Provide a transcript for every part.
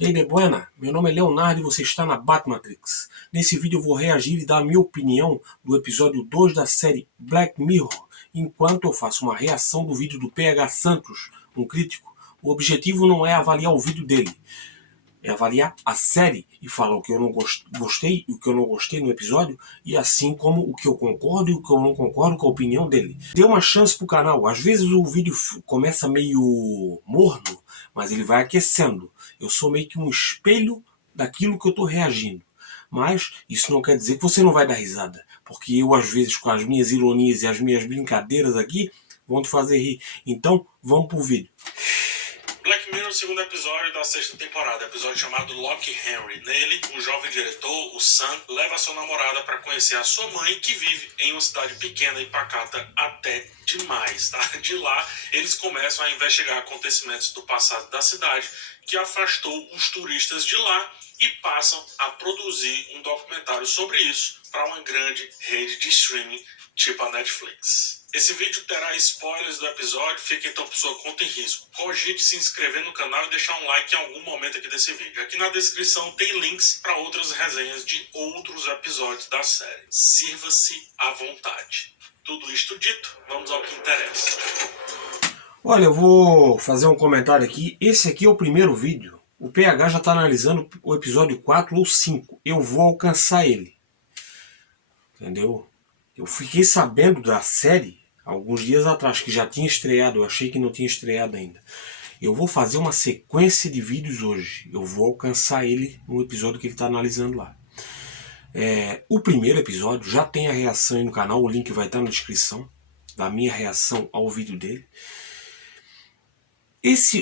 E aí, de buena? Meu nome é Leonardo e você está na Batmatrix. Nesse vídeo eu vou reagir e dar a minha opinião do episódio 2 da série Black Mirror, enquanto eu faço uma reação do vídeo do PH Santos, um crítico. O objetivo não é avaliar o vídeo dele, é avaliar a série e falar o que eu não gostei e o que eu não gostei no episódio, e assim como o que eu concordo e o que eu não concordo com a opinião dele. Dê uma chance pro canal. Às vezes o vídeo começa meio morno, mas ele vai aquecendo. Eu sou meio que um espelho daquilo que eu estou reagindo. Mas isso não quer dizer que você não vai dar risada, porque eu às vezes com as minhas ironias e as minhas brincadeiras aqui vão te fazer rir. Então vamos pro vídeo. Black Mirror, segundo episódio da sexta temporada, episódio chamado Lock Henry. Nele, um jovem diretor, o Sam, leva sua namorada para conhecer a sua mãe, que vive em uma cidade pequena e pacata até demais, tá? De lá, eles começam a investigar acontecimentos do passado da cidade que afastou os turistas de lá e passam a produzir um documentário sobre isso para uma grande rede de streaming tipo a Netflix. Esse vídeo terá spoilers do episódio, fica então por sua conta e risco. Cogite se inscrever no canal e deixar um like em algum momento aqui desse vídeo. Aqui na descrição tem links para outras resenhas de outros episódios da série. Sirva-se à vontade. Tudo isto dito, vamos ao que interessa. Olha, eu vou fazer um comentário aqui. Esse aqui é o primeiro vídeo. O PH já está analisando o episódio 4 ou 5. Eu vou alcançar ele. Entendeu? Eu fiquei sabendo da série alguns dias atrás, que já tinha estreado. Eu achei que não tinha estreado ainda. Eu vou fazer uma sequência de vídeos hoje. Eu vou alcançar ele no episódio que ele está analisando lá. O primeiro episódio já tem a reação aí no canal. O link vai estar na descrição da minha reação ao vídeo dele.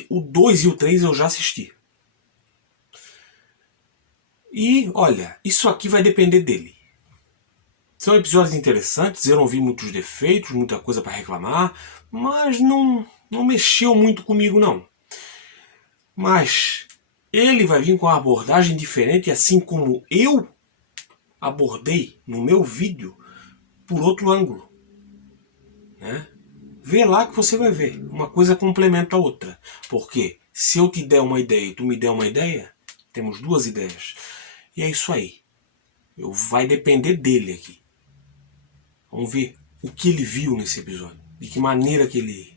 O 2 e o 3 eu já assisti. E, olha, isso aqui vai depender dele. São episódios interessantes, eu não vi muitos defeitos, muita coisa para reclamar, mas não mexeu muito comigo não. Mas ele vai vir com uma abordagem diferente, assim como eu abordei no meu vídeo, por outro ângulo. Né? Vê lá que você vai ver, uma coisa complementa a outra. Porque se eu te der uma ideia e tu me der uma ideia, temos duas ideias. E é isso aí. Vai depender dele aqui. Vamos ver o que ele viu nesse episódio. De que maneira que ele...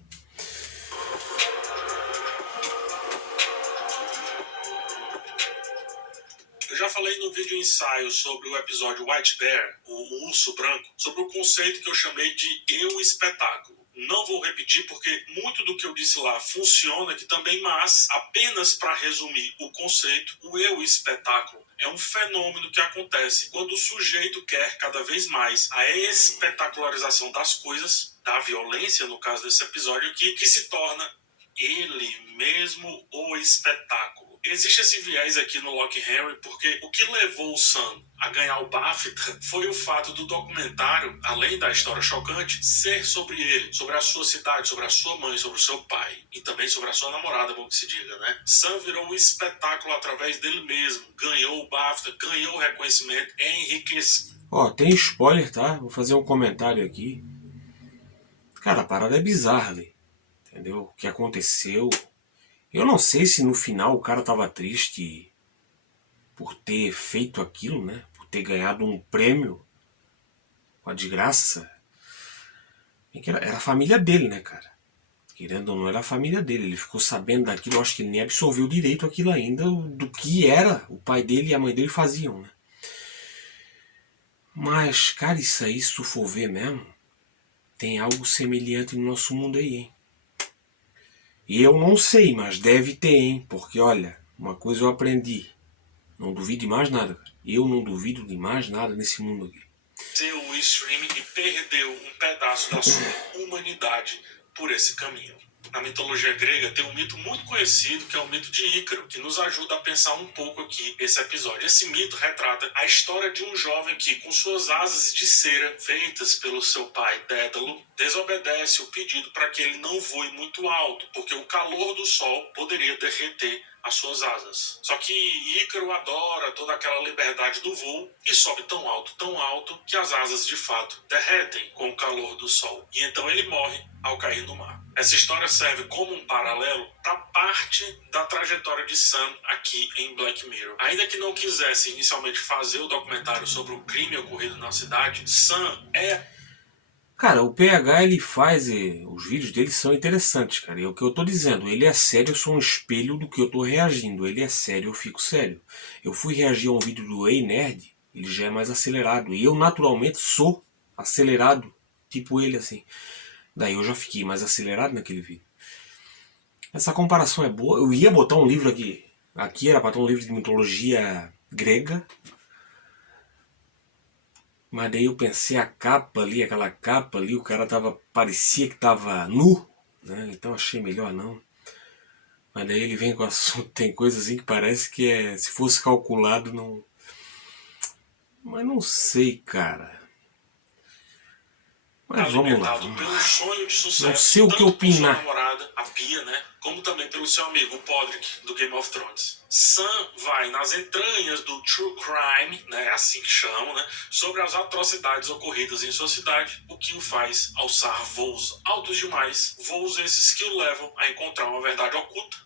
Eu já falei no vídeo ensaio sobre o episódio White Bear, o urso branco, sobre o conceito que eu chamei de eu espetáculo. Não vou repetir porque muito do que eu disse lá funciona aqui também, mas apenas para resumir o conceito, o eu espetáculo é um fenômeno que acontece quando o sujeito quer cada vez mais a espetacularização das coisas, da violência no caso desse episódio aqui, que se torna ele mesmo o espetáculo. Existe esse viés aqui no Lock Henry porque o que levou o Sam a ganhar o BAFTA foi o fato do documentário, além da história chocante, ser sobre ele, sobre a sua cidade, sobre a sua mãe, sobre o seu pai e também sobre a sua namorada, bom que se diga, né? Sam virou um espetáculo através dele mesmo, ganhou o BAFTA, ganhou o reconhecimento, é enriquecido. Ó, tem spoiler, tá? Vou fazer um comentário aqui. Cara, a parada é bizarra ali. Entendeu? O que aconteceu... Eu não sei se no final o cara tava triste por ter feito aquilo, né? Por ter ganhado um prêmio com a desgraça. Era a família dele, né, cara? Querendo ou não, era a família dele. Ele ficou sabendo daquilo, eu acho que ele nem absorveu direito aquilo ainda, do que era o pai dele e a mãe dele faziam, né? Mas, cara, isso aí, se tu for ver mesmo, tem algo semelhante no nosso mundo aí, hein? E eu não sei, mas deve ter, hein? Porque, olha, uma coisa eu aprendi. Não duvido de mais nada, cara. Eu não duvido de mais nada nesse mundo aqui. O streaming e perdeu um pedaço da sua humanidade por esse caminho. Na mitologia grega tem um mito muito conhecido que é o mito de Ícaro, que nos ajuda a pensar um pouco aqui esse episódio. Esse mito retrata a história de um jovem que, com suas asas de cera feitas pelo seu pai Dédalo, desobedece o pedido para que ele não voe muito alto, porque o calor do sol poderia derreter as suas asas. Só que Ícaro adora toda aquela liberdade do voo e sobe tão alto, que as asas de fato derretem com o calor do sol. E então ele morre ao cair no mar. Essa história serve como um paralelo para parte da trajetória de Sam aqui em Black Mirror. Ainda que não quisesse inicialmente fazer o documentário sobre o crime ocorrido na cidade, Sam é... Cara, o PH ele faz, os vídeos dele são interessantes, cara. É o que eu tô dizendo, ele é sério, eu sou um espelho do que eu tô reagindo. Ele é sério, eu fico sério. Eu fui reagir a um vídeo do Ei Nerd, ele já é mais acelerado. E eu naturalmente sou acelerado, tipo ele assim. Daí eu já fiquei mais acelerado naquele vídeo. Essa comparação é boa. Eu ia botar um livro aqui. Aqui era para ter um livro de mitologia grega. Mas daí eu pensei a capa ali, aquela capa ali, o cara parecia que tava nu, né? Então achei melhor não. Mas daí ele vem com assunto, tem coisa assim que parece que se fosse calculado não. Mas não sei, cara. Mas vamos lá. alimentado pelo sonho de Não sucesso, sei o que tanto por sua opinar. namorada, a Pia, né? Como também pelo seu amigo, o Podrick, do Game of Thrones. Sam vai nas entranhas do True Crime, né? Assim que chamam, né? Sobre as atrocidades ocorridas em sua cidade, o que o faz alçar voos altos demais. Voos esses que o levam a encontrar uma verdade oculta,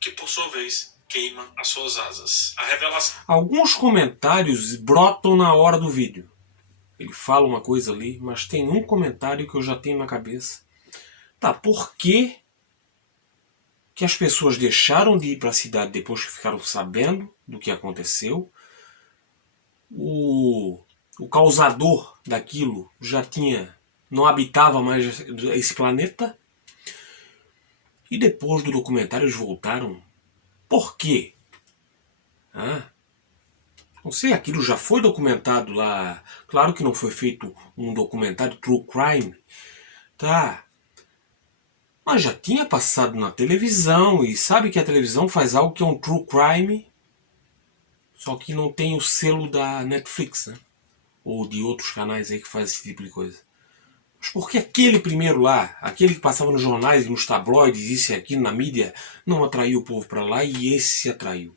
que por sua vez queima as suas asas. A revelação... Alguns comentários brotam na hora do vídeo. Ele fala uma coisa ali, mas tem um comentário que eu já tenho na cabeça. Tá, por que as pessoas deixaram de ir para a cidade depois que ficaram sabendo do que aconteceu? O causador daquilo não habitava mais esse planeta. E depois do documentário eles voltaram. Por quê? Não sei, aquilo já foi documentado lá. Claro que não foi feito um documentário True Crime. Tá. Mas já tinha passado na televisão. E sabe que a televisão faz algo que é um True Crime. Só que não tem o selo da Netflix, né? Ou de outros canais aí que faz esse tipo de coisa. Mas por que aquele primeiro lá, aquele que passava nos jornais e nos tabloides, isso e aquilo na mídia, não atraiu o povo para lá e esse se atraiu?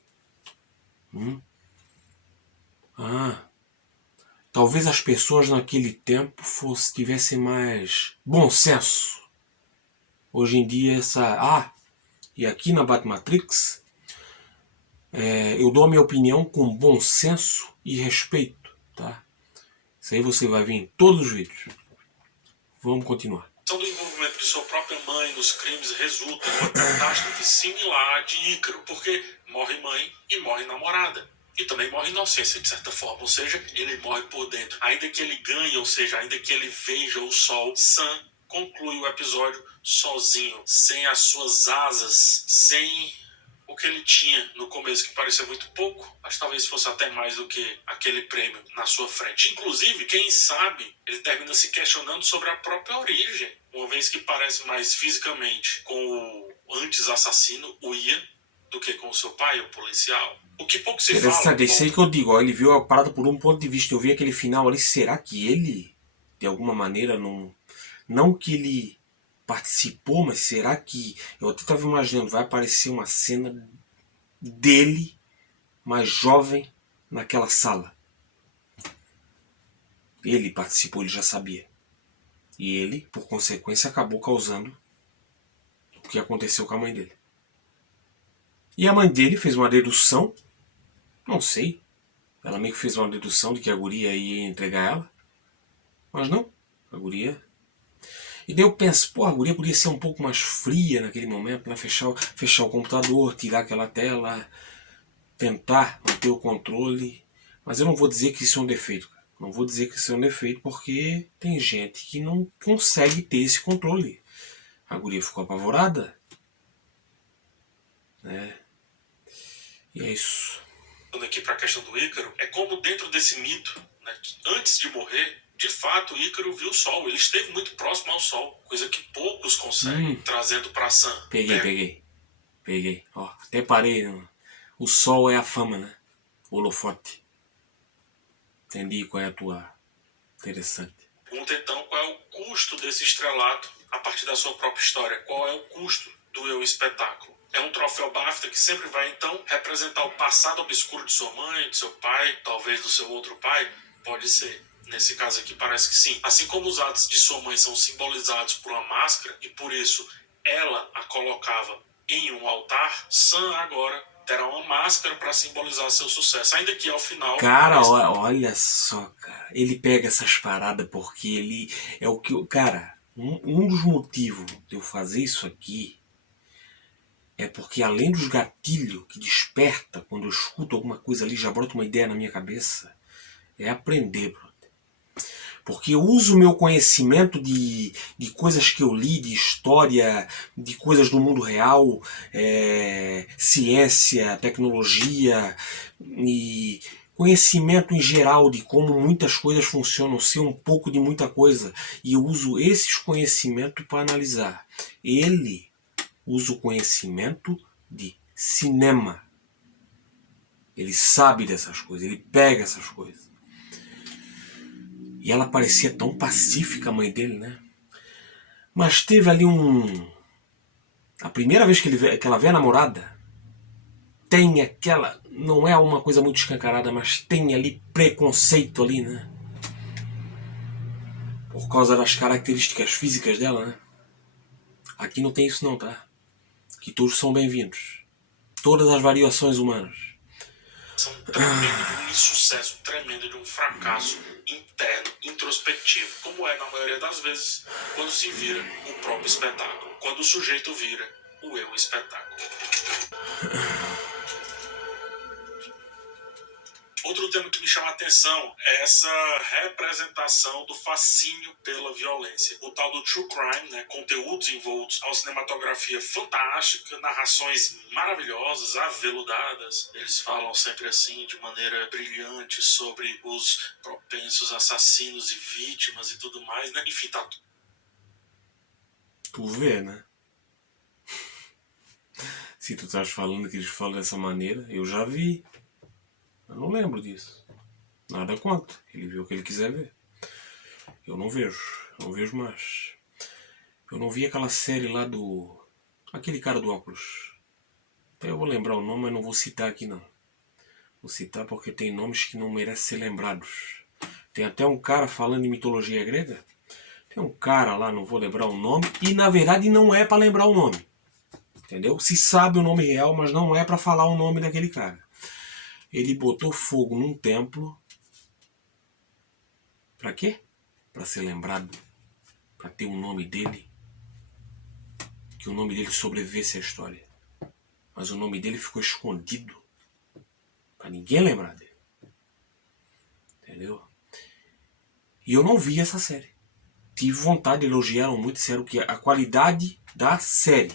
Talvez as pessoas naquele tempo tivessem mais bom senso. Hoje em dia e aqui na Batmatrix, eu dou a minha opinião com bom senso e respeito, tá? Isso aí você vai ver em todos os vídeos. Vamos continuar. Do envolvimento de sua própria mãe nos crimes resulta em uma catástrofe similar à de Ícaro, porque morre mãe e morre namorada. E também morre inocência, de certa forma, ou seja, ele morre por dentro. Ainda que ele ganhe, ou seja, ainda que ele veja o sol, Sam conclui o episódio sozinho, sem as suas asas, sem o que ele tinha no começo, que parecia muito pouco, mas talvez fosse até mais do que aquele prêmio na sua frente. Inclusive, quem sabe, ele termina se questionando sobre a própria origem, uma vez que parece mais fisicamente com o antes assassino, o Ian, do que com o seu pai, o policial. O que pouco se fala... Interessante, isso aí que eu digo, ó, ele viu a parada por um ponto de vista, eu vi aquele final ali, será que ele, de alguma maneira, não que ele participou, mas será que... Eu até estava imaginando, vai aparecer uma cena dele, mais jovem, naquela sala. Ele participou, ele já sabia. E ele, por consequência, acabou causando o que aconteceu com a mãe dele. E a mãe dele fez uma dedução, não sei, ela meio que fez uma dedução de que a guria ia entregar ela, mas não, a guria... E daí eu penso, pô, a guria podia ser um pouco mais fria naquele momento, né? Fechar o computador, tirar aquela tela, tentar manter o controle. Mas eu não vou dizer que isso é um defeito, cara. Não vou dizer que isso é um defeito porque tem gente que não consegue ter esse controle. A guria ficou apavorada, né? E é isso. Aqui para a questão do Ícaro, é como dentro desse mito, né, que antes de morrer, de fato, Ícaro viu o sol. Ele esteve muito próximo ao sol, coisa que poucos conseguem, trazendo para Sam. Peguei. Ó, até parei. Né? O sol é a fama, né? O holofote. Entendi qual é a tua... Interessante. Pergunta então qual é o custo desse estrelato a partir da sua própria história. Qual é o custo do eu espetáculo? É um troféu BAFTA que sempre vai, então, representar o passado obscuro de sua mãe, de seu pai, talvez do seu outro pai? Pode ser. Nesse caso aqui parece que sim. Assim como os atos de sua mãe são simbolizados por uma máscara e por isso ela a colocava em um altar, Sam agora terá uma máscara para simbolizar seu sucesso, ainda que ao final... Cara, olha só, cara. Ele pega essas paradas porque ele é o que... Cara, um dos motivos de eu fazer isso aqui é porque além dos gatilhos que desperta quando eu escuto alguma coisa ali, já brota uma ideia na minha cabeça, é aprender, bro. Porque eu uso o meu conhecimento de coisas que eu li, de história, de coisas do mundo real, ciência, tecnologia e conhecimento em geral de como muitas coisas funcionam, ser um pouco de muita coisa. E eu uso esses conhecimentos para analisar. Ele usa o conhecimento de cinema. Ele sabe dessas coisas, ele pega essas coisas. E ela parecia tão pacífica, a mãe dele, né? Mas teve ali a primeira vez que ela vê a namorada, tem aquela... Não é uma coisa muito escancarada, mas tem ali preconceito ali, né? Por causa das características físicas dela, né? Aqui não tem isso não, tá? Que todos são bem-vindos. Todas as variações humanas. São tremendo de um insucesso, tremendo de um fracasso interno, introspectivo, como é na maioria das vezes quando se vira o próprio espetáculo, quando o sujeito vira o eu espetáculo. Outro tema que me chama a atenção é essa representação do fascínio pela violência. O tal do true crime, né? Conteúdos envoltos ao cinematografia fantástica, narrações maravilhosas, aveludadas. Eles falam sempre assim, de maneira brilhante, sobre os propensos assassinos e vítimas e tudo mais, né? Enfim, tá... Tu vê, né? Se tu estás falando que eles falam dessa maneira, eu já vi. Eu não lembro disso. Nada contra. Ele vê o que ele quiser ver. Eu não vejo. Eu não vejo mais. Eu não vi aquela série lá do... Aquele cara do óculos. Até eu vou lembrar o nome, mas não vou citar aqui não. Vou citar porque tem nomes que não merecem ser lembrados. Tem até um cara falando em mitologia grega. Tem um cara lá, não vou lembrar o nome. E na verdade não é para lembrar o nome. Entendeu? Se sabe o nome real, mas não é para falar o nome daquele cara. Ele botou fogo num templo. Pra quê? Pra ser lembrado. Pra ter o nome dele. Que o nome dele sobrevivesse à história. Mas o nome dele ficou escondido. Pra ninguém lembrar dele. Entendeu? E eu não vi essa série. Tive vontade, elogiaram muito, disseram que a qualidade da série.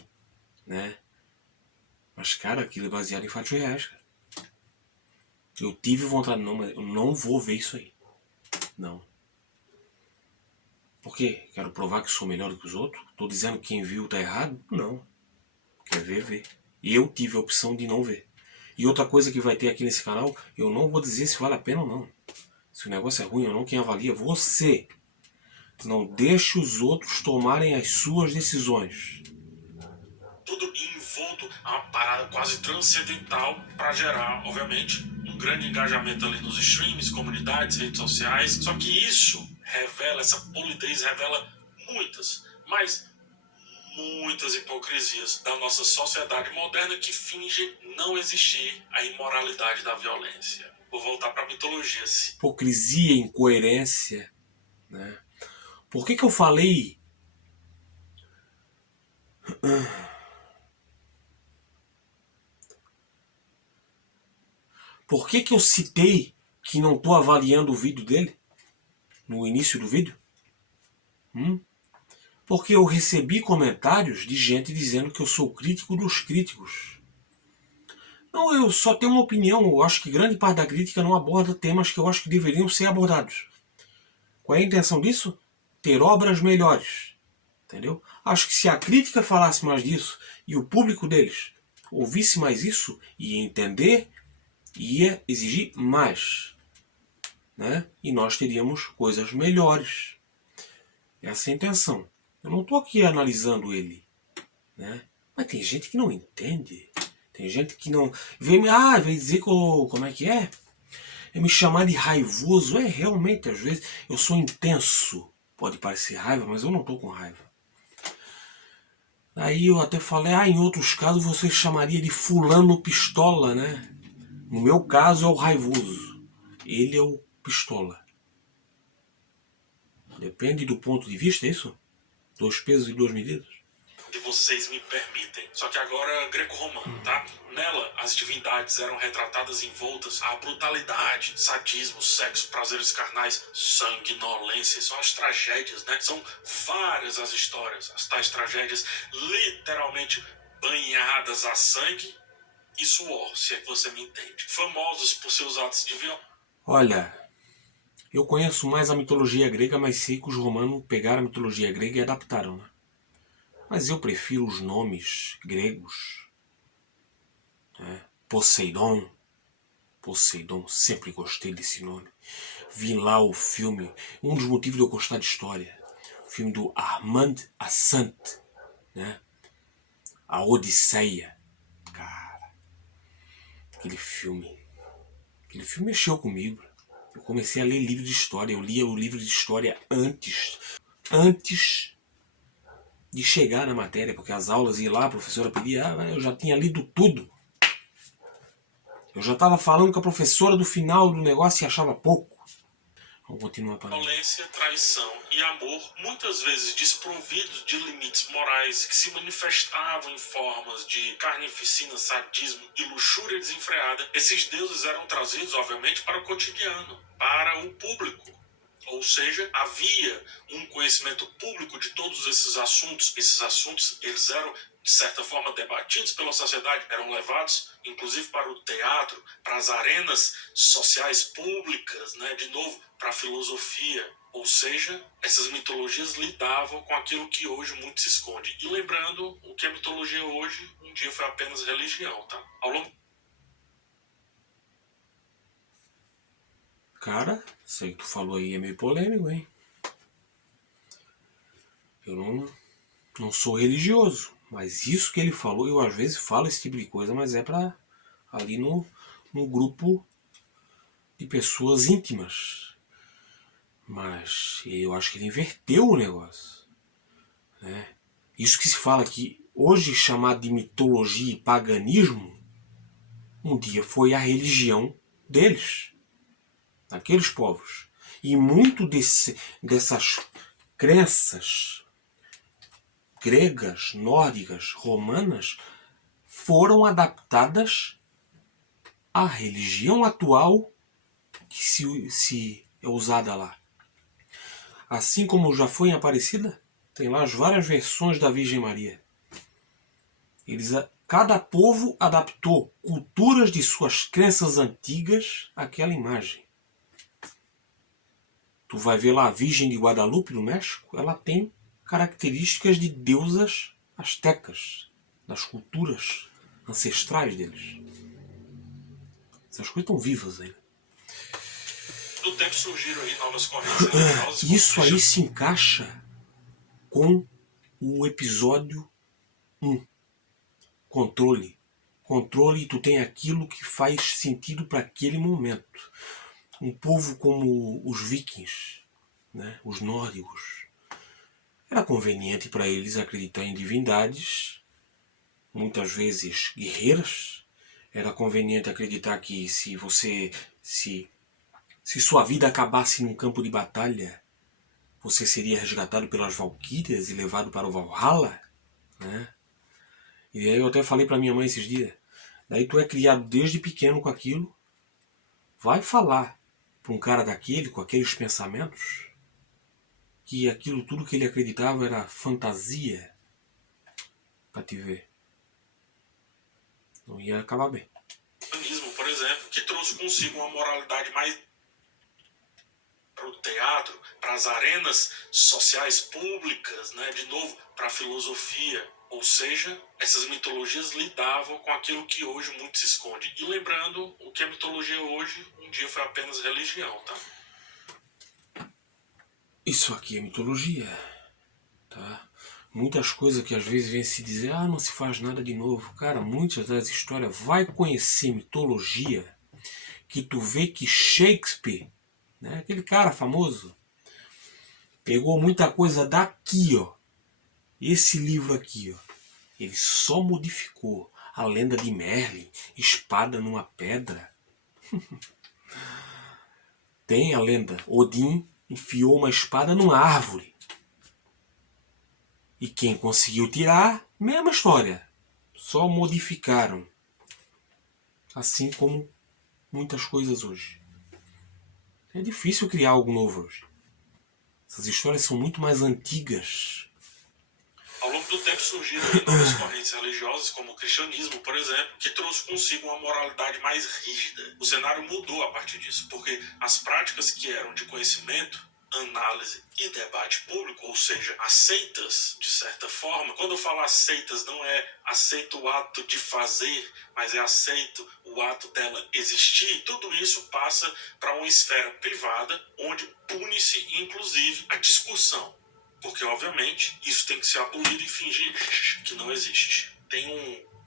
Né? Mas, cara, aquilo é baseado em fatos reais, cara. Eu tive vontade, não, mas eu não vou ver isso aí. Não. Por quê? Quero provar que sou melhor do que os outros? Tô dizendo que quem viu tá errado? Não. Quer ver, vê. E eu tive a opção de não ver. E outra coisa que vai ter aqui nesse canal, eu não vou dizer se vale a pena ou não. Se o negócio é ruim ou não, quem avalia é você. Não deixe os outros tomarem as suas decisões. Tudo envolto a uma parada quase transcendental para gerar, obviamente, um grande engajamento ali nos streams, comunidades, redes sociais. Só que isso revela, essa polidez revela muitas, mas muitas hipocrisias da nossa sociedade moderna que finge não existir a imoralidade da violência. Vou voltar para a mitologia. Hipocrisia, incoerência, né? Por que eu falei... Por que eu citei que não estou avaliando o vídeo dele? No início do vídeo? Porque eu recebi comentários de gente dizendo que eu sou crítico dos críticos. Não, eu só tenho uma opinião. Eu acho que grande parte da crítica não aborda temas que eu acho que deveriam ser abordados. Qual é a intenção disso? Ter obras melhores. Entendeu? Acho que se a crítica falasse mais disso e o público deles ouvisse mais isso, ia entender e ia exigir mais. Né? E nós teríamos coisas melhores. Essa é a intenção. Eu não estou aqui analisando ele. Né? Mas tem gente que não entende. Tem gente que não... Vem dizer que eu... Como é que é? É me chamar de raivoso. É, realmente, às vezes, eu sou intenso. Pode parecer raiva, mas eu não estou com raiva. Aí eu até falei, em outros casos você chamaria de fulano pistola, né? No meu caso é o raivoso. Ele é o pistola. Depende do ponto de vista, é isso? Dois pesos e duas medidas? Que vocês me permitem. Só que agora greco-romano, tá? Nela, as divindades eram retratadas envoltas à brutalidade, sadismo, sexo, prazeres carnais, sanguinolência. São as tragédias, né? São várias as histórias, as tais tragédias literalmente banhadas a sangue e suor, se é que você me entende. Famosos por seus atos de violência. Olha, eu conheço mais a mitologia grega, mas sei que os romanos pegaram a mitologia grega e adaptaram, né? Mas eu prefiro os nomes gregos. Né? Poseidon. Poseidon, sempre gostei desse nome. Vi lá o filme, um dos motivos de eu gostar de história. O filme do Armand Assant, né? A Odisseia. Cara, aquele filme mexeu comigo. Eu comecei a ler livro de história. Eu lia o livro de história antes de chegar na matéria, porque as aulas ia lá, a professora pedia, eu já tinha lido tudo. Eu já estava falando com a professora do final do negócio e achava pouco. Vamos continuar para violência, traição e amor, muitas vezes desprovidos de limites morais, que se manifestavam em formas de carnificina, sadismo e luxúria desenfreada. Esses deuses eram trazidos, obviamente, para o cotidiano, para o público. Ou seja, havia um conhecimento público de todos esses assuntos. Esses assuntos, eles eram, de certa forma, debatidos pela sociedade, eram levados, inclusive, para o teatro, para as arenas sociais públicas, né? De novo, para a filosofia. Ou seja, essas mitologias lidavam com aquilo que hoje muito se esconde. E lembrando, o que é mitologia hoje, um dia foi apenas religião, tá? Ao longo... Cara, isso aí que tu falou aí é meio polêmico, hein? Eu não sou religioso, mas isso que ele falou, eu às vezes falo esse tipo de coisa, mas é pra ali no grupo de pessoas íntimas. Mas eu acho que ele inverteu o negócio, né? Isso que se fala que hoje chamado de mitologia e paganismo, um dia foi a religião deles, daqueles povos. E muito dessas crenças gregas, nórdicas, romanas foram adaptadas à religião atual que se é usada lá. Assim como já foi em Aparecida, tem lá as várias versões da Virgem Maria. Cada povo adaptou culturas de suas crenças antigas àquela imagem. Tu vai ver lá a Virgem de Guadalupe, no México, ela tem características de deusas astecas, das culturas ancestrais deles. Essas coisas estão vivas ainda. No tempo surgiram aí novas correntes religiosas. Isso aí se encaixa com o episódio 1. Controle. Controle, tu tem aquilo que faz sentido para aquele momento. Um povo como os vikings, né, os nórdicos, era conveniente para eles acreditar em divindades, muitas vezes guerreiras. Era conveniente acreditar que se sua vida acabasse num campo de batalha, você seria resgatado pelas valquírias e levado para o Valhalla, né? E aí eu até falei para minha mãe esses dias, daí tu é criado desde pequeno com aquilo, vai falar para um cara daquele, com aqueles pensamentos, que aquilo tudo que ele acreditava era fantasia, para te ver. Não ia acabar bem. Por exemplo, que trouxe consigo uma moralidade mais para o teatro, para as arenas sociais públicas, né? De novo, para a filosofia. Ou seja, essas mitologias lidavam com aquilo que hoje muito se esconde. E lembrando, o que é mitologia hoje, um dia foi apenas religião, tá? Isso aqui é mitologia, tá? Muitas coisas que às vezes vem se dizer, não se faz nada de novo. Cara, muitas das histórias, vai conhecer mitologia, que tu vê que Shakespeare, né, aquele cara famoso, pegou muita coisa daqui, ó. Esse livro aqui, ó. Ele só modificou a lenda de Merlin, espada numa pedra. Tem a lenda, Odin enfiou uma espada numa árvore. E quem conseguiu tirar, mesma história. Só modificaram. Assim como muitas coisas hoje. É difícil criar algo novo hoje. Essas histórias são muito mais antigas. Ao longo do tempo surgiram novas correntes religiosas, como o cristianismo, por exemplo, que trouxe consigo uma moralidade mais rígida. O cenário mudou a partir disso, porque as práticas que eram de conhecimento, análise e debate público, ou seja, aceitas de certa forma. Quando eu falo aceitas, não é aceito o ato de fazer, mas é aceito o ato dela existir. Tudo isso passa para uma esfera privada, onde pune-se inclusive a discussão. Porque, obviamente, isso tem que ser abolido e fingir que não existe. Tem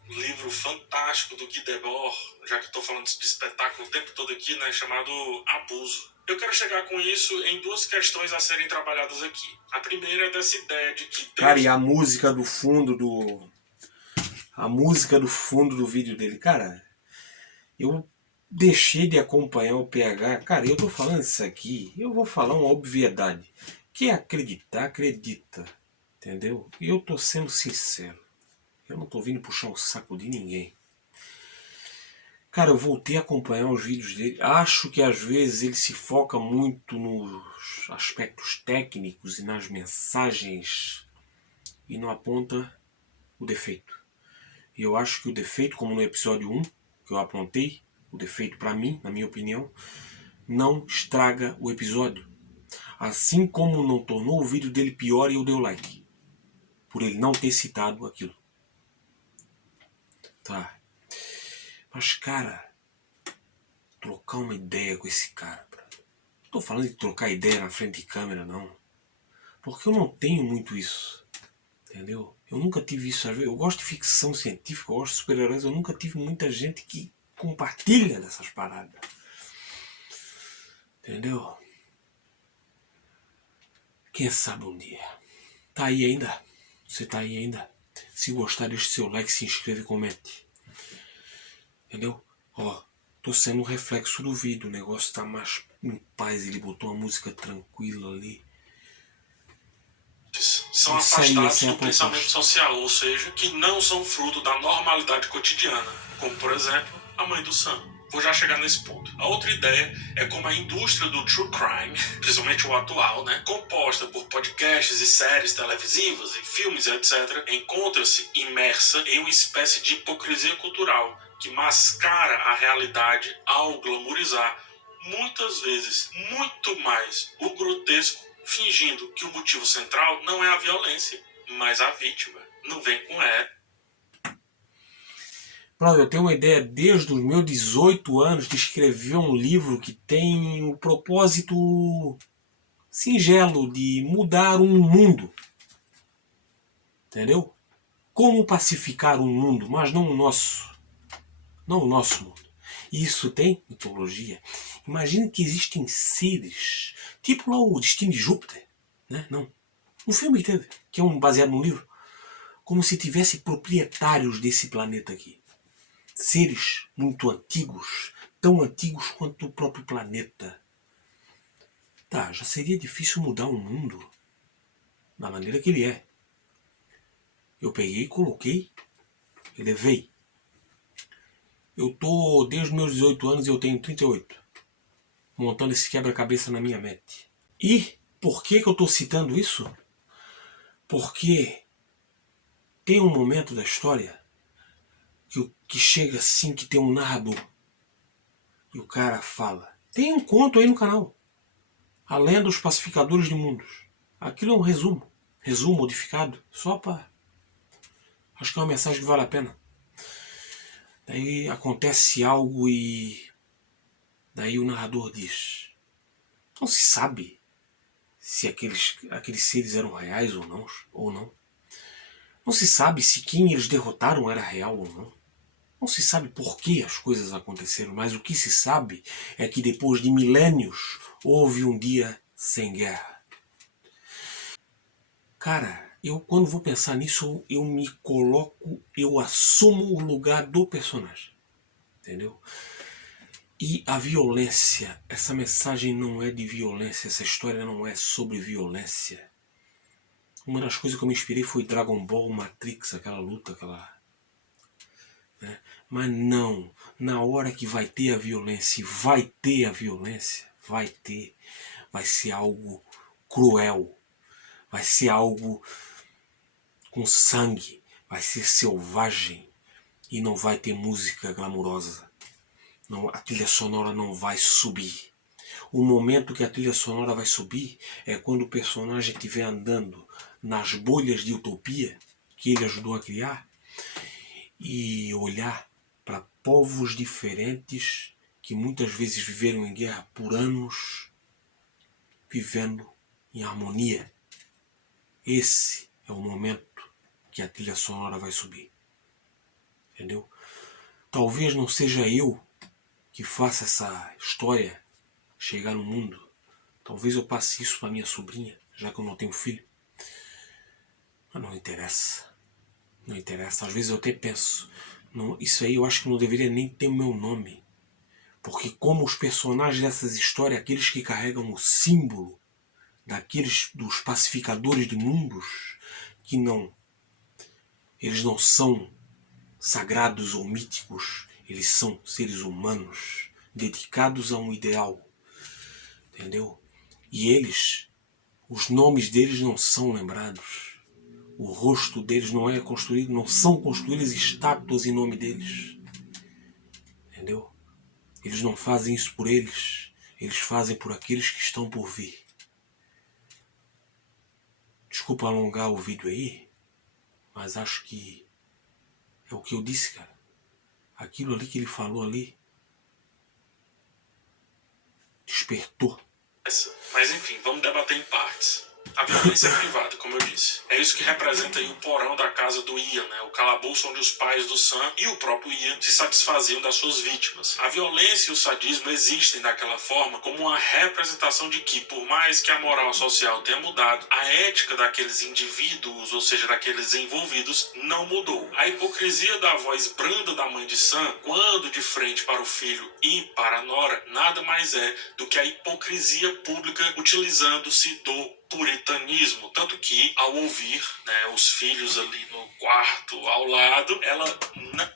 um livro fantástico do Guy Debord, já que estou falando de espetáculo o tempo todo aqui, né, chamado Abuso. Eu quero chegar com isso em duas questões a serem trabalhadas aqui. A primeira é dessa ideia de que Deus... Cara, e a música do fundo do... A música do fundo do vídeo dele, cara... Eu deixei de acompanhar o PH. Cara, eu tô falando isso aqui, eu vou falar uma obviedade. Quer acreditar, acredita. Entendeu? E eu tô sendo sincero. Eu não tô vindo puxar o saco de ninguém. Cara, eu voltei a acompanhar os vídeos dele. Acho que às vezes ele se foca muito nos aspectos técnicos e nas mensagens e não aponta o defeito. E eu acho que o defeito, como no episódio 1, que eu apontei, o defeito pra mim, na minha opinião, não estraga o episódio. Assim como não tornou o vídeo dele pior e eu dei o like. Por ele não ter citado aquilo. Tá. Mas, cara, trocar uma ideia com esse cara. Não tô falando de trocar ideia na frente de câmera, não. Porque eu não tenho muito isso. Entendeu? Eu nunca tive isso. Eu gosto de ficção científica, eu gosto de super-heróis. Eu nunca tive muita gente que compartilha dessas paradas. Entendeu? Quem sabe um dia. Tá aí ainda? Você tá aí ainda? Se gostar, deixe seu like, se inscreva e comente. Entendeu? Ó, tô sendo um reflexo do vídeo. O negócio tá mais em paz. Ele botou uma música tranquila ali. São afastados do pensamento social, ou seja, que não são fruto da normalidade cotidiana, como por exemplo, a mãe do Sam. Vou já chegar nesse ponto. A outra ideia é como a indústria do true crime, principalmente o atual, né, composta por podcasts e séries televisivas e filmes, etc., encontra-se imersa em uma espécie de hipocrisia cultural que mascara a realidade ao glamourizar, muitas vezes, muito mais o grotesco, fingindo que o motivo central não é a violência, mas a vítima. Não vem com Pronto, eu tenho uma ideia desde os meus 18 anos de escrever um livro que tem o propósito singelo de mudar um mundo. Entendeu? Como pacificar um mundo, mas não o nosso. Não o nosso mundo. E isso tem mitologia. Imagina que existem seres, tipo lá o Destino de Júpiter, né? Não. Um filme que teve, que é baseado num livro, como se tivesse proprietários desse planeta aqui. Seres muito antigos, tão antigos quanto o próprio planeta. Tá, já seria difícil mudar o mundo da maneira que ele é. Eu peguei, coloquei, elevei. Eu tô desde os meus 18 anos e eu tenho 38, montando esse quebra-cabeça na minha mente. E por que eu tô citando isso? Porque tem um momento da história que chega assim, que tem um narrador. E o cara fala. Tem um conto aí no canal. A Lenda dos Pacificadores de Mundos. Aquilo é um resumo. Resumo modificado. Só para... Acho que é uma mensagem que vale a pena. Daí acontece algo e... Daí o narrador diz... Não se sabe se aqueles seres eram reais ou não. Não se sabe se quem eles derrotaram era real ou não. Não se sabe por que as coisas aconteceram, mas o que se sabe é que depois de milênios houve um dia sem guerra. Cara, Eu, quando vou pensar nisso, eu me coloco, eu assumo o lugar do personagem. Entendeu? E a violência, essa mensagem não é de violência, essa história não é sobre violência. Uma das coisas que eu me inspirei foi Dragon Ball, Matrix, aquela luta, né? Mas não, na hora que vai ter a violência, vai ter a violência, vai ser algo cruel, vai ser algo com sangue, vai ser selvagem e não vai ter música glamurosa. Não, a trilha sonora não vai subir. O momento que a trilha sonora vai subir é quando o personagem estiver andando nas bolhas de utopia que ele ajudou a criar e olhar para povos diferentes que muitas vezes viveram em guerra por anos, vivendo em harmonia. Esse é o momento que a trilha sonora vai subir. Entendeu? Talvez não seja eu que faça essa história chegar no mundo. Talvez eu passe isso para minha sobrinha, já que eu não tenho filho. Mas não interessa. Não interessa. Às vezes eu até penso, não, isso aí eu acho que não deveria nem ter o meu nome. Porque como os personagens dessas histórias, aqueles que carregam o símbolo dos pacificadores de mundos, que não, eles não são sagrados ou míticos, eles são seres humanos dedicados a um ideal, entendeu? E os nomes deles não são lembrados, o rosto deles não é construído, não são construídas estátuas em nome deles, entendeu? Eles não fazem isso por eles, eles fazem por aqueles que estão por vir. Desculpa alongar o vídeo aí, mas acho que é o que eu disse, cara. Aquilo ali que ele falou ali despertou. Mas enfim, vamos debater em partes. A violência é privada, como eu disse. É isso que representa aí o porão da casa do Ian, né? O calabouço onde os pais do Sam e o próprio Ian se satisfaziam das suas vítimas. A violência e o sadismo existem daquela forma como uma representação de que, por mais que a moral social tenha mudado, a ética daqueles indivíduos, ou seja, daqueles envolvidos, não mudou. A hipocrisia da voz branda da mãe de Sam, quando de frente para o filho e para a nora, nada mais é do que a hipocrisia pública utilizando-se do puritanismo, tanto que ao ouvir, né, os filhos ali no quarto ao lado, ela não...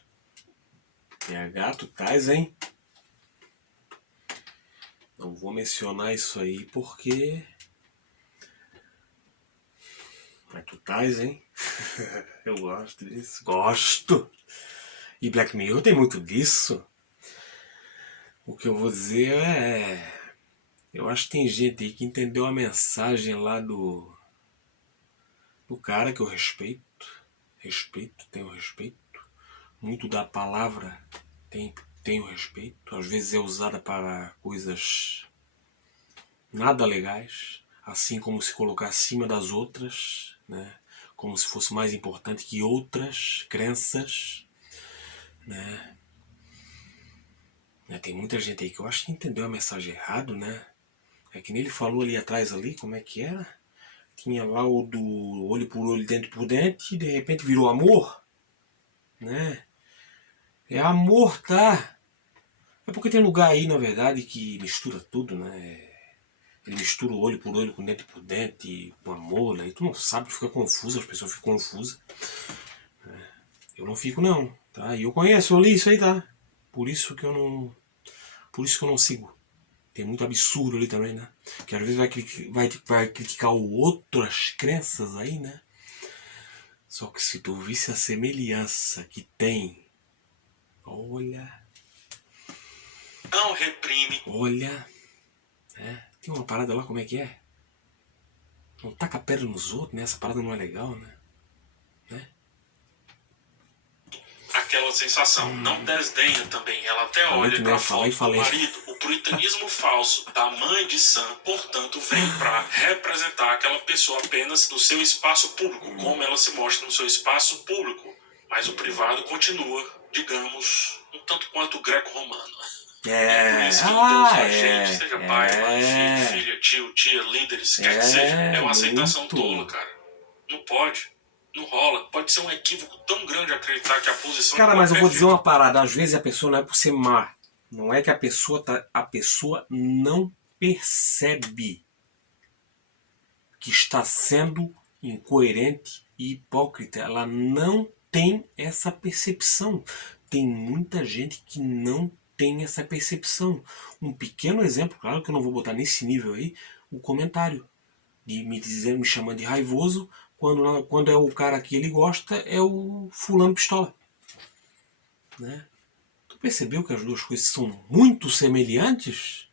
gato tais, hein? Não vou mencionar isso aí porque... Mas tu tais, hein? Eu gosto disso. Gosto! E Black Mirror tem muito disso. O que eu vou dizer é... Eu acho que tem gente aí que entendeu a mensagem lá do cara que eu respeito. Tenho respeito. Muito da palavra tenho respeito. Às vezes é usada para coisas nada legais. Assim como se colocar acima das outras, né? Como se fosse mais importante que outras crenças, né? Tem muita gente aí que eu acho que entendeu a mensagem errado, né? É que nem ele falou ali atrás ali, como é que era? Tinha lá o do olho por olho, dente por dente, e de repente virou amor, né? É amor, tá? É porque tem lugar aí, na verdade, que mistura tudo, né? Ele mistura o olho por olho com dente por dente, com amor, aí tu não sabe, tu fica confuso, as pessoas ficam confusas. Eu não fico não, tá? E eu conheço, eu li isso aí, tá? Por isso que eu não sigo. Tem muito absurdo ali também, né? Que às vezes vai criticar o outro, as crenças aí, né? Só que se tu visse a semelhança que tem, olha, não reprime. Olha, tem uma parada lá, como é que é? Não taca pedra nos outros, né? Essa parada não é legal, né? Aquela sensação, não desdenha também. Ela até olha para a foto do marido. O puritanismo falso da mãe de Sam, portanto, vem para representar aquela pessoa apenas no seu espaço público, como ela se mostra no seu espaço público. Mas o privado continua, digamos, um tanto quanto greco-romano. É por isso que o Deus da gente, seja pai, mãe, filho, filha, tio, tia, líderes, quer que seja, é uma aceitação tola, cara. Não pode. Não rola. Pode ser um equívoco tão grande acreditar que a posição... Cara, mas eu vou dizer uma parada. Às vezes a pessoa não é por ser má. Não é que a pessoa não percebe que está sendo incoerente e hipócrita. Ela não tem essa percepção. Tem muita gente que não tem essa percepção. Um pequeno exemplo, claro que eu não vou botar nesse nível aí, o comentário de me chamando de raivoso, quando é o cara que ele gosta, é o fulano pistola. Né? Tu percebeu que as duas coisas são muito semelhantes?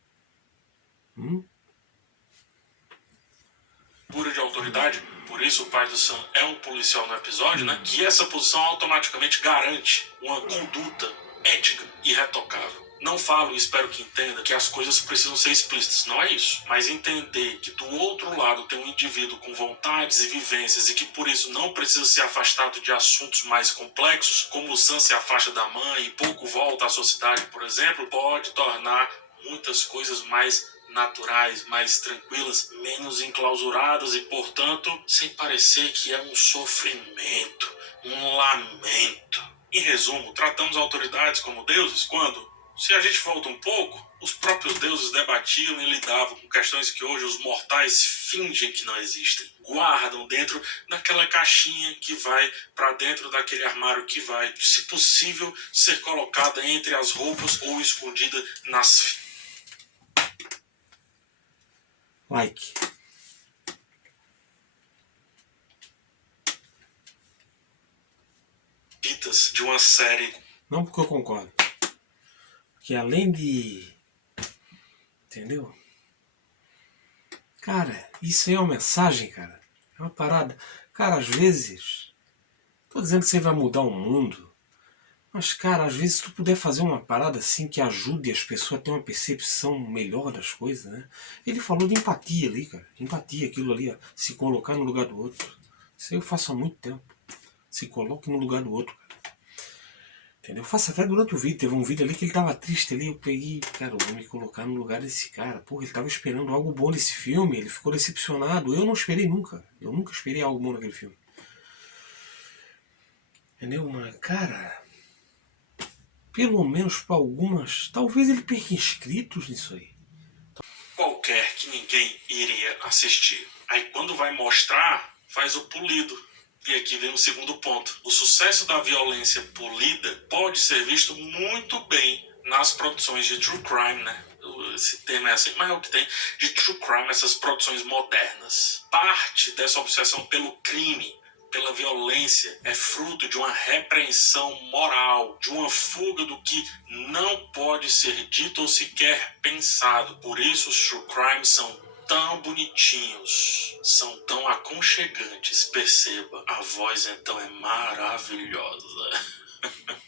Pura de autoridade, por isso o pai do Sam é um policial no episódio, né? Que essa posição automaticamente garante uma conduta ética e irretocável. Não falo e espero que entenda que as coisas precisam ser explícitas, não é isso. Mas entender que do outro lado tem um indivíduo com vontades e vivências e que por isso não precisa ser afastado de assuntos mais complexos, como o Sam se afasta da mãe e pouco volta à sociedade, por exemplo, pode tornar muitas coisas mais naturais, mais tranquilas, menos enclausuradas e, portanto, sem parecer que é um sofrimento, um lamento. Em resumo, tratamos autoridades como deuses quando, se a gente volta um pouco, os próprios deuses debatiam e lidavam com questões que hoje os mortais fingem que não existem. Guardam dentro daquela caixinha que vai para dentro daquele armário que vai, se possível, ser colocada entre as roupas ou escondida nas Like. fitas de uma série. Não porque eu concordo. Que além de... Entendeu? Cara, isso aí é uma mensagem, cara. É uma parada. Cara, às vezes... Tô dizendo que você vai mudar o mundo. Mas, cara, às vezes se tu puder fazer uma parada assim que ajude as pessoas a ter uma percepção melhor das coisas, né? Ele falou de empatia ali, cara. Empatia, aquilo ali, ó. Se colocar no lugar do outro. Isso aí eu faço há muito tempo. Se coloque no lugar do outro, cara. Entendeu? Eu faço até durante o vídeo. Teve um vídeo ali que ele tava triste ali. Eu peguei, cara, eu vou me colocar no lugar desse cara. Porra, ele tava esperando algo bom nesse filme. Ele ficou decepcionado. Eu não esperei nunca. Eu nunca esperei algo bom naquele filme. Entendeu? Mas, cara... Pelo menos para algumas, talvez ele perca inscritos nisso aí. Qualquer que ninguém iria assistir. Aí quando vai mostrar, faz o polido. E aqui vem um segundo ponto. O sucesso da violência polida pode ser visto muito bem nas produções de true crime, né? Esse termo é assim, mas é o que tem de true crime, essas produções modernas. Parte dessa obsessão pelo crime, pela violência, é fruto de uma repreensão moral, de uma fuga do que não pode ser dito ou sequer pensado. Por isso os true crimes são tão bonitinhos, são tão aconchegantes. Perceba, a voz então é maravilhosa.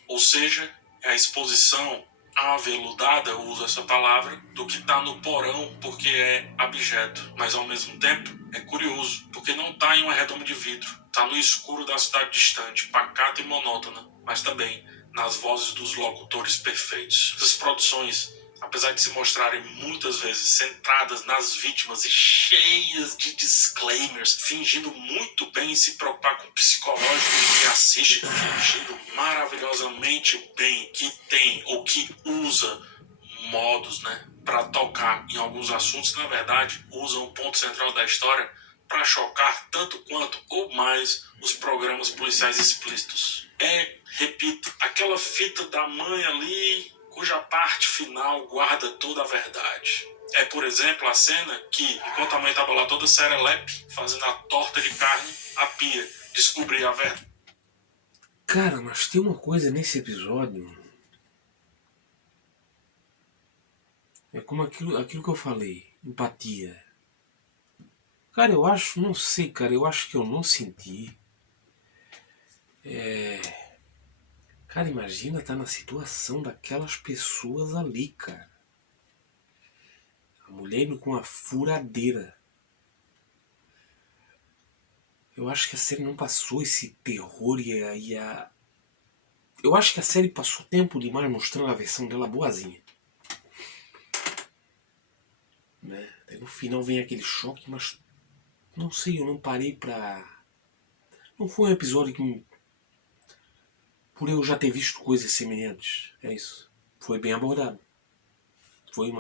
Ou seja, é a exposição aveludada, eu uso essa palavra, do que está no porão porque é abjeto, mas ao mesmo tempo é curioso, porque não está em uma redoma de vidro, está no escuro da cidade distante, pacata e monótona, mas também nas vozes dos locutores perfeitos. Essas produções, apesar de se mostrarem muitas vezes centradas nas vítimas e cheias de disclaimers, fingindo muito bem se preocupar com o psicológico de quem assiste, fingindo maravilhosamente bem que tem ou que usa modos, né, para tocar em alguns assuntos, na verdade, usam o ponto central da história para chocar tanto quanto ou mais os programas policiais explícitos. É, repito, aquela fita da mãe ali, cuja parte final guarda toda a verdade. É, por exemplo, a cena que, enquanto a mãe estava lá toda serelepe, fazendo a torta de carne, a Pia descobria a verdade. Cara, mas tem uma coisa nesse episódio. É como aquilo que eu falei. Empatia. Cara, eu acho, não sei, cara, eu acho que eu não senti. Cara, imagina estar na situação daquelas pessoas ali, cara. A mulher indo com uma furadeira. Eu acho que a série não passou esse terror e a... Eu acho que a série passou tempo demais mostrando a versão dela boazinha. Né? Aí no final vem aquele choque, mas... Não sei, eu não parei pra Não foi um episódio que, por eu já ter visto coisas semelhantes, é isso. Foi bem abordado. Foi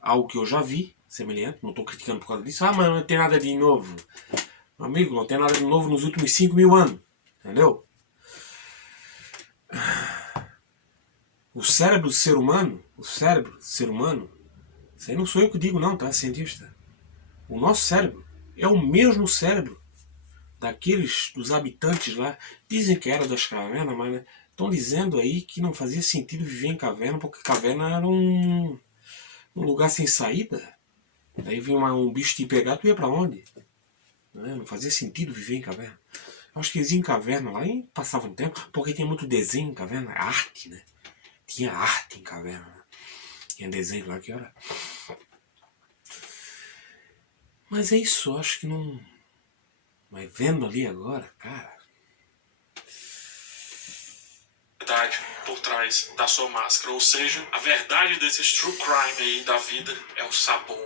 algo que eu já vi, semelhante, não estou criticando por causa disso. Ah, mas não tem nada de novo. Amigo, não tem nada de novo nos últimos 5.000 anos. Entendeu? O cérebro do ser humano, isso aí não sou eu que digo não, tá, cientista? O nosso cérebro é o mesmo cérebro dos habitantes lá. Dizem que era das cavernas, mas estão dizendo aí que não fazia sentido viver em caverna, porque caverna era um lugar sem saída. Daí vinha um bicho te pegar, tu ia pra onde? Não fazia sentido viver em caverna. Eu acho que eles iam em caverna lá e passavam tempo, porque tem muito desenho em caverna, arte, né? Tinha arte em caverna, né? Tinha desenho lá que era. Mas é isso, eu acho que não. Mas vendo ali agora, cara. Verdade por trás da sua máscara, ou seja, a verdade desses true crime aí da vida é o sabor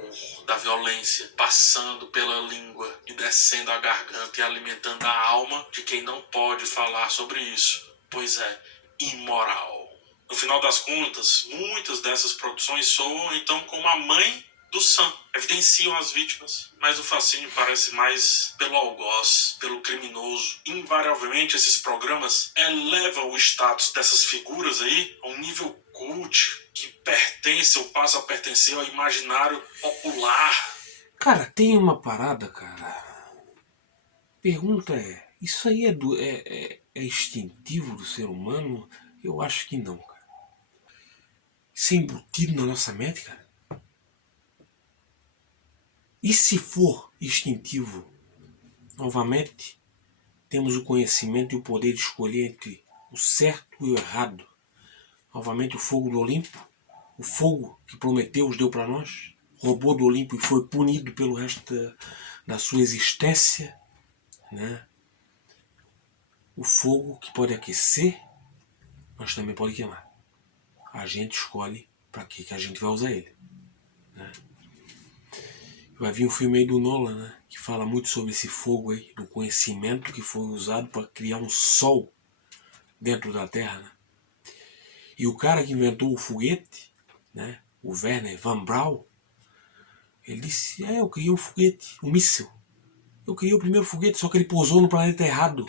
da violência passando pela língua e descendo a garganta e alimentando a alma de quem não pode falar sobre isso, pois é imoral. No final das contas, muitas dessas produções soam então como a mãe do Sam, evidenciam as vítimas, mas o fascínio parece mais pelo algoz, pelo criminoso. Invariavelmente esses programas elevam o status dessas figuras aí a um nível cult que pertence ou passa a pertencer ao imaginário popular. Cara, tem uma parada, cara. Pergunta é, isso aí é instintivo do ser humano? Eu acho que não, cara. Isso é embutido na nossa mente, cara? E se for instintivo, novamente, temos o conhecimento e o poder de escolher entre o certo e o errado. Novamente o fogo do Olimpo, o fogo que Prometeus deu para nós, roubou do Olimpo e foi punido pelo resto da sua existência, né? O fogo que pode aquecer, mas também pode queimar. A gente escolhe para que a gente vai usar ele, né? Vai vir um filme aí do Nolan, né, que fala muito sobre esse fogo aí, do conhecimento que foi usado para criar um sol dentro da Terra, né? E o cara que inventou o foguete, né, o Werner von Braun, ele disse, eu criei um foguete, um míssil. Eu criei o primeiro foguete, só que ele pousou no planeta errado.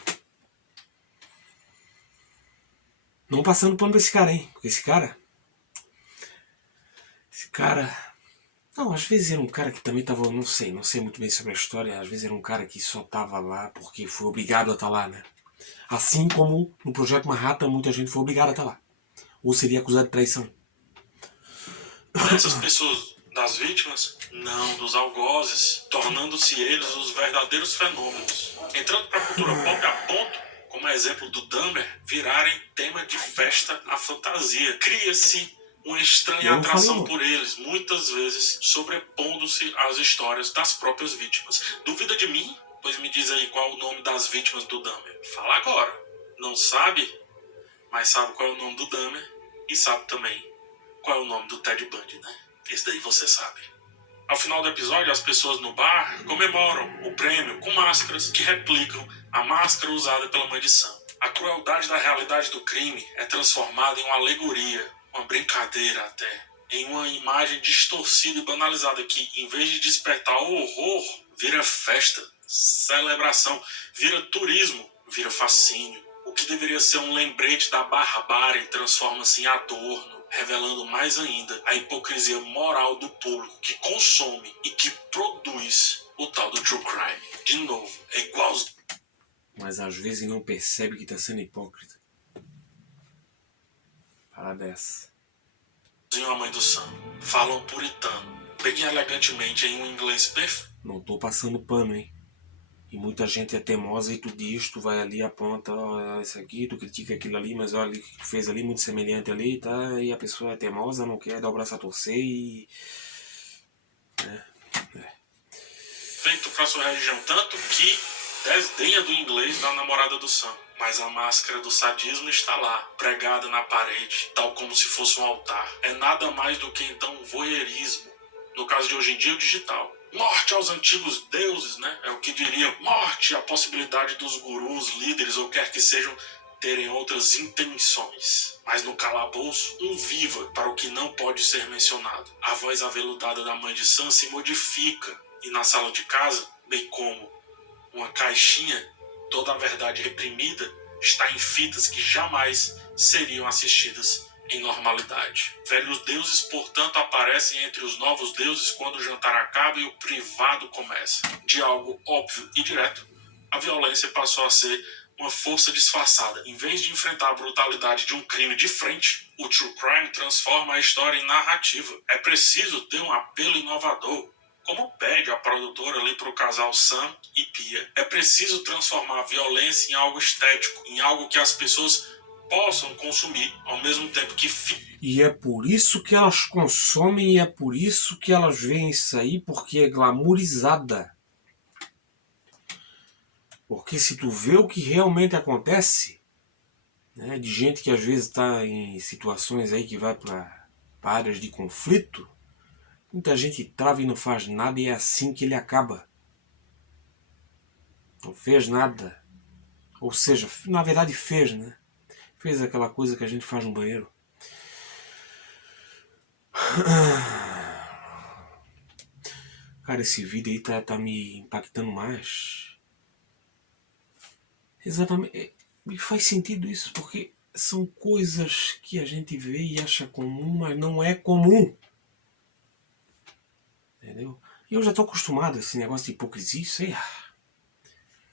Não passando pano pra esse cara, hein? Porque esse cara... Não, às vezes era um cara que também tava... Não sei muito bem sobre a história. Às vezes era um cara que só tava lá porque foi obrigado a estar lá, né? Assim como no Projeto Manhattan muita gente foi obrigada a estar lá. Ou seria acusado de traição. Essas pessoas das vítimas? Não, dos algozes, tornando-se eles os verdadeiros fenômenos. Entrando para a cultura pop a ponto, como exemplo do Dahmer, virarem tema de festa à fantasia. Cria-se uma estranha atração por eles, muitas vezes sobrepondo-se às histórias das próprias vítimas. Duvida de mim? Pois me diz aí qual é o nome das vítimas do Dahmer. Fala agora. Não sabe? Mas sabe qual é o nome do Dahmer e sabe também qual é o nome do Ted Bundy, né? Esse daí você sabe. Ao final do episódio, as pessoas no bar comemoram o prêmio com máscaras que replicam a máscara usada pela mãe de Sam. A crueldade da realidade do crime é transformada em uma alegoria, uma brincadeira até, em uma imagem distorcida e banalizada que, em vez de despertar o horror, vira festa, celebração, vira turismo, vira fascínio. O que deveria ser um lembrete da barbárie transforma-se em adorno, revelando mais ainda a hipocrisia moral do público que consome e que produz o tal do true crime. De novo, é igualzinho. Mas às vezes não percebe que está sendo hipócrita. Parada dessa. A mãe do Sam. Falam puritano, bem elegantemente em um inglês perfeito. Não tô passando pano, hein? E muita gente é teimosa e tu diz, tu vai ali, aponta, ó, isso aqui, tu critica aquilo ali, mas olha o que tu fez ali, muito semelhante ali, tá? E a pessoa é teimosa, não quer dar o braço a torcer e... Feito pra sua religião, tanto que desdenha do inglês da namorada do Sam. Mas a máscara do sadismo está lá, pregada na parede, tal como se fosse um altar. É nada mais do que então voyeurismo. No caso de hoje em dia, o digital. Morte aos antigos deuses, né? É o que diriam. Morte à possibilidade dos gurus, líderes ou quer que sejam terem outras intenções. Mas no calabouço, um viva para o que não pode ser mencionado. A voz aveludada da mãe de Sam se modifica e na sala de casa, bem como uma caixinha, toda a verdade reprimida está em fitas que jamais seriam assistidas em normalidade. Velhos deuses, portanto, aparecem entre os novos deuses quando o jantar acaba e o privado começa. De algo óbvio e direto, a violência passou a ser uma força disfarçada. Em vez de enfrentar a brutalidade de um crime de frente, o true crime transforma a história em narrativa. É preciso ter um apelo inovador, como pede a produtora ali para o casal Sam e Pia. É preciso transformar a violência em algo estético, em algo que as pessoas possam consumir, ao mesmo tempo que... E é por isso que elas consomem e é por isso que elas veem isso aí, porque é glamourizada. Porque se tu vê o que realmente acontece, né, de gente que às vezes está em situações aí que vai para áreas de conflito, muita gente trava e não faz nada e é assim que ele acaba. Não fez nada. Ou seja, na verdade fez, né? Fez aquela coisa que a gente faz no banheiro. Cara, esse vídeo aí tá me impactando mais. Exatamente. Me faz sentido isso, porque são coisas que a gente vê e acha comum, mas não é comum. Entendeu? E eu já tô acostumado a esse negócio de hipocrisia,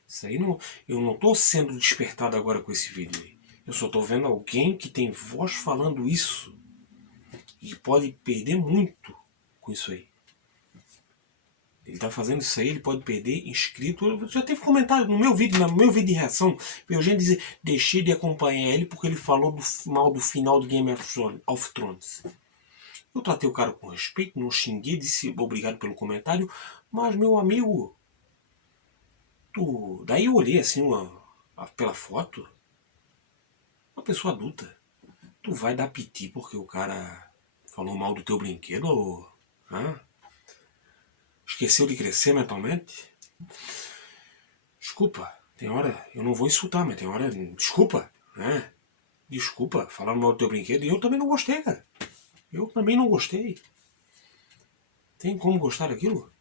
isso aí não, eu não tô sendo despertado agora com esse vídeo aí. Eu só tô vendo alguém que tem voz falando isso. E pode perder muito com isso aí. Ele tá fazendo isso aí, ele pode perder inscrito. Já teve comentário no meu vídeo de reação. Veio gente dizer, deixei de acompanhar ele porque ele falou mal do final do Game of Thrones. Eu tratei o cara com respeito, não xinguei, disse obrigado pelo comentário, mas meu amigo, daí eu olhei assim pela foto, uma pessoa adulta. Tu vai dar piti porque o cara falou mal do teu brinquedo ou... Hã? Esqueceu de crescer mentalmente? Desculpa, tem hora, eu não vou insultar, mas tem hora, desculpa, né? Desculpa, falar mal do teu brinquedo. E eu também não gostei, cara. Eu também não gostei. Tem como gostar daquilo?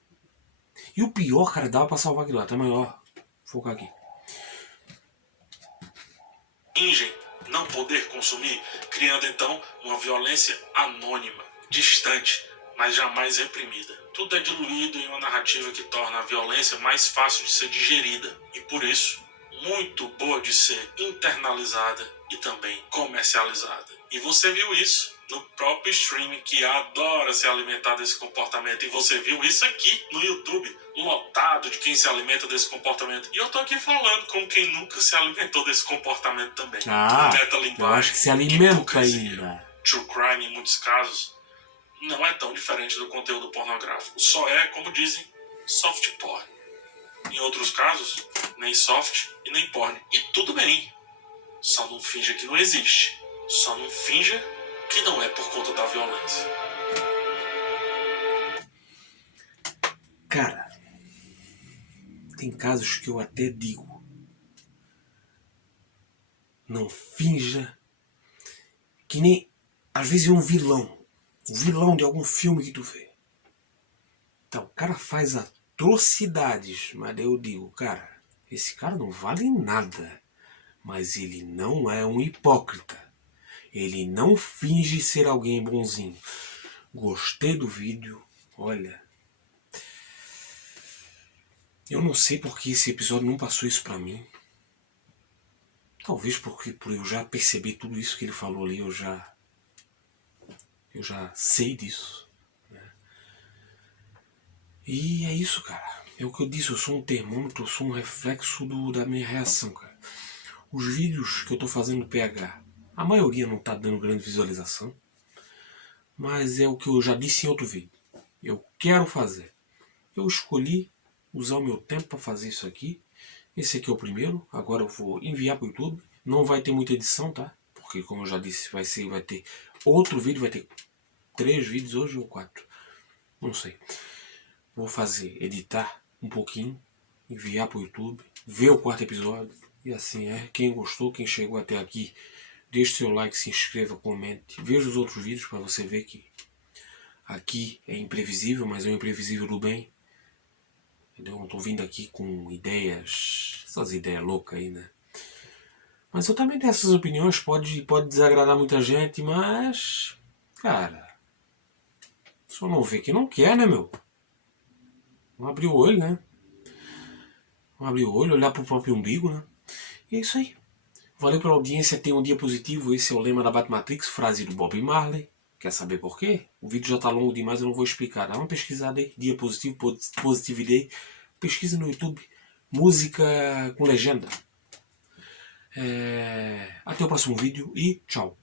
E o pior, cara, dava pra salvar aquilo lá, tá maior. Focar aqui. Fingem não poder consumir, criando então uma violência anônima, distante, mas jamais reprimida. Tudo é diluído em uma narrativa que torna a violência mais fácil de ser digerida e, por isso, muito boa de ser internalizada e também comercializada. E você viu isso no próprio streaming, que adora se alimentar desse comportamento. E você viu isso aqui no YouTube, lotado de quem se alimenta desse comportamento. E eu tô aqui falando como quem nunca se alimentou desse comportamento também. Eu acho que se alimenta ainda. True crime, em muitos casos, não é tão diferente do conteúdo pornográfico. Só é, como dizem, soft porn. Em outros casos, nem soft e nem porn. E tudo bem. Só não finja que não existe. Só não finja que não é por conta da violência. Cara, tem casos que eu até digo, não finja que nem, às vezes é um vilão de algum filme que tu vê. Então, o cara faz atrocidades, mas daí eu digo, cara, esse cara não vale nada, mas ele não é um hipócrita. Ele não finge ser alguém bonzinho. Gostei do vídeo, olha. Eu não sei porque esse episódio não passou isso pra mim. Talvez porque por eu já perceber tudo isso que ele falou ali, eu já sei disso. Né? E é isso, cara. É o que eu disse, eu sou um termômetro, eu sou um reflexo da minha reação, cara. Os vídeos que eu tô fazendo no PH, a maioria não tá dando grande visualização. Mas é o que eu já disse em outro vídeo. Eu quero fazer. Eu escolhi usar o meu tempo para fazer isso aqui. Esse aqui é o primeiro. Agora eu vou enviar para o YouTube. Não vai ter muita edição, tá? Porque como eu já disse, vai ter outro vídeo. Vai ter 3 vídeos hoje ou 4. Não sei. vou fazer, editar um pouquinho, enviar pro YouTube, ver o 4º episódio, e assim é. Quem gostou, quem chegou até aqui, deixe seu like, se inscreva, comente, veja os outros vídeos para você ver que aqui é imprevisível, mas é um imprevisível do bem. Entendeu? Eu tô vindo aqui com ideias, essas ideias loucas aí, né? Mas eu também tenho essas opiniões, pode desagradar muita gente, mas, cara, só não vê que não quer, né, meu? Não abrir o olho, né? Não abrir o olho, olhar pro próprio umbigo, né? E é isso aí. Valeu pela audiência, tenha um dia positivo. Esse é o lema da Batmatrix, frase do Bob Marley. Quer saber por quê? O vídeo já tá longo demais, eu não vou explicar. Dá uma pesquisada aí, dia positivo, positividade. Pesquisa no YouTube, música com legenda. Até o próximo vídeo e tchau.